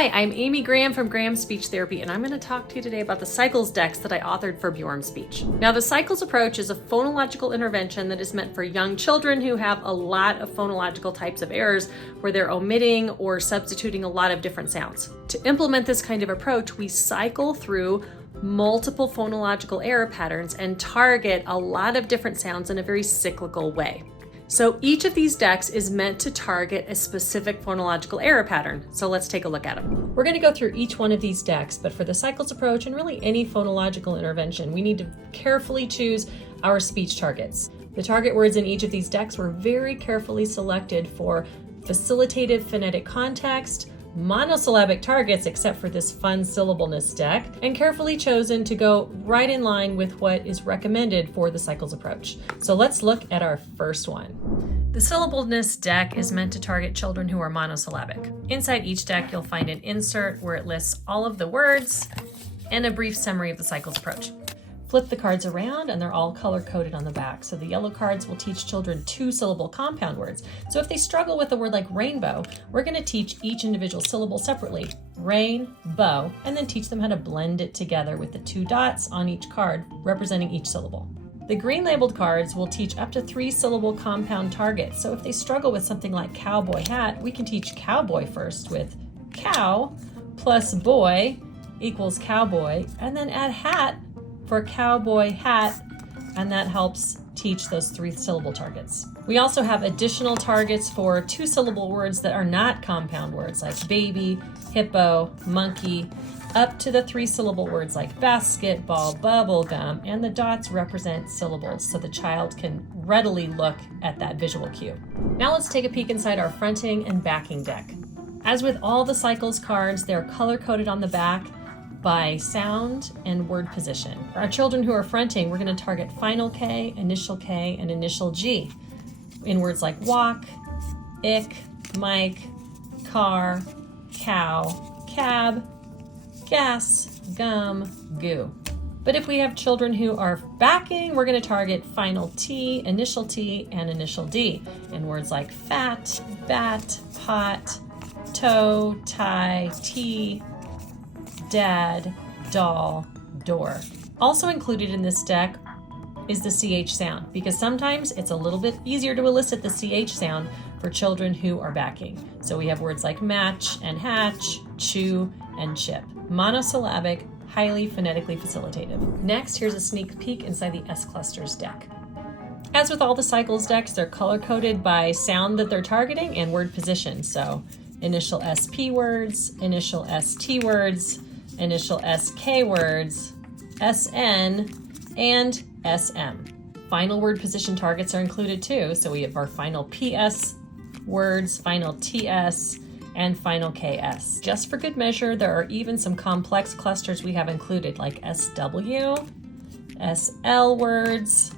Hi, I'm Amy Graham from Graham Speech Therapy, and I'm going to talk to you today about the cycles decks that I authored for Bjorem speech. Now, the cycles approach is a phonological intervention that is meant for young children who have a lot of phonological types of errors where they're omitting or substituting a lot of different sounds. To implement this kind of approach, we cycle through multiple phonological error patterns and target a lot of different sounds in a very cyclical way. So each of these decks is meant to target a specific phonological error pattern. So let's take a look at them. We're going to go through each one of these decks, but for the cycles approach and really any phonological intervention, we need to carefully choose our speech targets. The target words in each of these decks were very carefully selected for facilitated phonetic context, monosyllabic targets except for this fun syllablness deck, and carefully chosen to go right in line with what is recommended for the cycles approach. So let's look at our first one. The syllablness deck is meant to target children who are monosyllabic. Inside each deck, you'll find an insert where it lists all of the words and a brief summary of the cycles approach. Flip the cards around and they're all color-coded on the back. So the yellow cards will teach children two-syllable compound words. So if they struggle with a word like rainbow, we're going to teach each individual syllable separately, rain-bow, and then teach them how to blend it together with the two dots on each card representing each syllable. The green labeled cards will teach up to three-syllable compound targets. So if they struggle with something like cowboy hat, we can teach cowboy first with cow plus boy equals cowboy, and then add hat for cowboy hat, and that helps teach those three-syllable targets. We also have additional targets for two-syllable words that are not compound words like baby, hippo, monkey, up to the three-syllable words like basketball, bubble gum, and the dots represent syllables so the child can readily look at that visual cue. Now let's take a peek inside our fronting and backing deck. As with all the cycles cards, they're color-coded on the back by sound and word position. For our children who are fronting, we're going to target final K, initial K, and initial G in words like walk, ick, mic, car, cow, cab, gas, gum, goo. But if we have children who are backing, we're going to target final T, initial T, and initial D in words like fat, bat, pot, toe, tie, tea, dad, doll, door. Also included in this deck is the CH sound, because sometimes it's a little bit easier to elicit the CH sound for children who are backing. So we have words like match and hatch, chew, and chip. Monosyllabic, highly phonetically facilitative. Next, here's a sneak peek inside the S clusters deck. As with all the cycles decks, they're color-coded by sound that they're targeting and word position. So initial SP words, initial ST words, initial SK words, SN, and SM. Final word position targets are included too, so we have our final PS words, final TS, and final KS. Just for good measure, there are even some complex clusters we have included, like SW, SL words,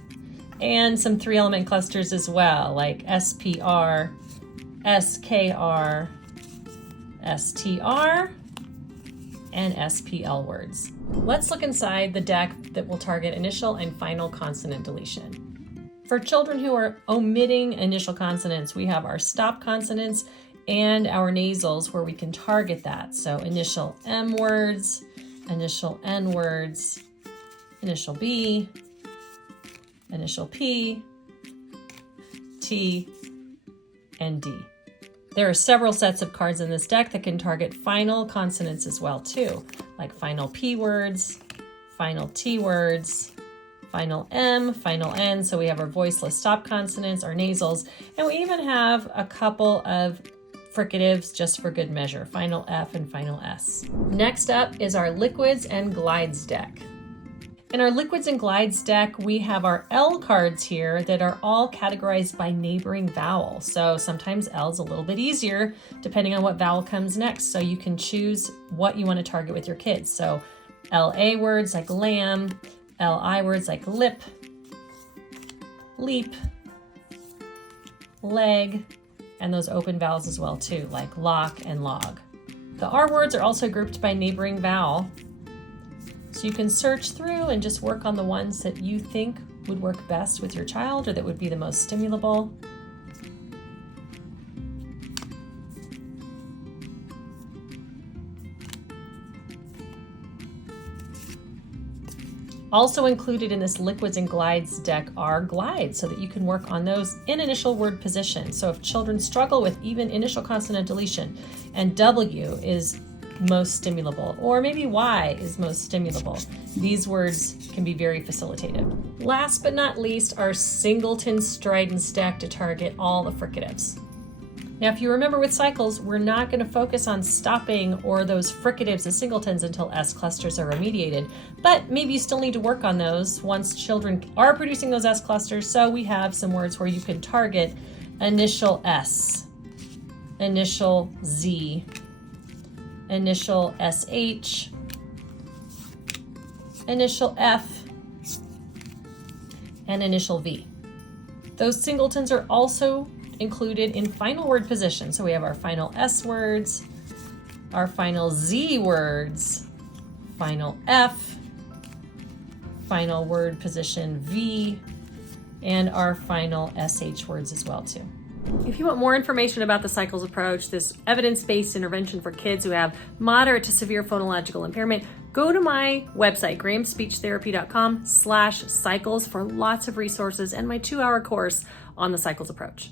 and some three-element clusters as well, like SPR, SKR, STR, and SPL words. Let's look inside the deck that will target initial and final consonant deletion. For children who are omitting initial consonants, we have our stop consonants and our nasals where we can target that. So initial M words, initial N words, initial B, initial P, T, and D. There are several sets of cards in this deck that can target final consonants as well too, like final P words, final T words, final M, final N, so we have our voiceless stop consonants, our nasals, and we even have a couple of fricatives just for good measure, final F and final S. Next up is our liquids and glides deck. In our liquids and glides deck, we have our L cards here that are all categorized by neighboring vowel. So sometimes L is a little bit easier depending on what vowel comes next. So you can choose what you want to target with your kids. So LA words like lamb, LI words like lip, leap, leg, and those open vowels as well too, like lock and log. The R words are also grouped by neighboring vowel. So you can search through and just work on the ones that you think would work best with your child or that would be the most stimulable. Also included in this liquids and glides deck are glides so that you can work on those in initial word position. So if children struggle with even initial consonant deletion and W is most stimulable, or maybe Y is most stimulable, these words can be very facilitated. Last but not least are singleton strident stack to target all the fricatives. Now, if you remember with cycles, we're not going to focus on stopping or those fricatives and singletons until S clusters are remediated, but maybe you still need to work on those once children are producing those S clusters. So we have some words where you can target initial S, initial Z, initial SH, initial F, and initial V. Those singletons are also included in final word position. So we have our final S words, our final Z words, final F, final word position V, and our final SH words as well too. If you want more information about the cycles approach, this evidence-based intervention for kids who have moderate to severe phonological impairment, go to my website, grahamspeechtherapy.com/cycles for lots of resources and my 2-hour course on the cycles approach.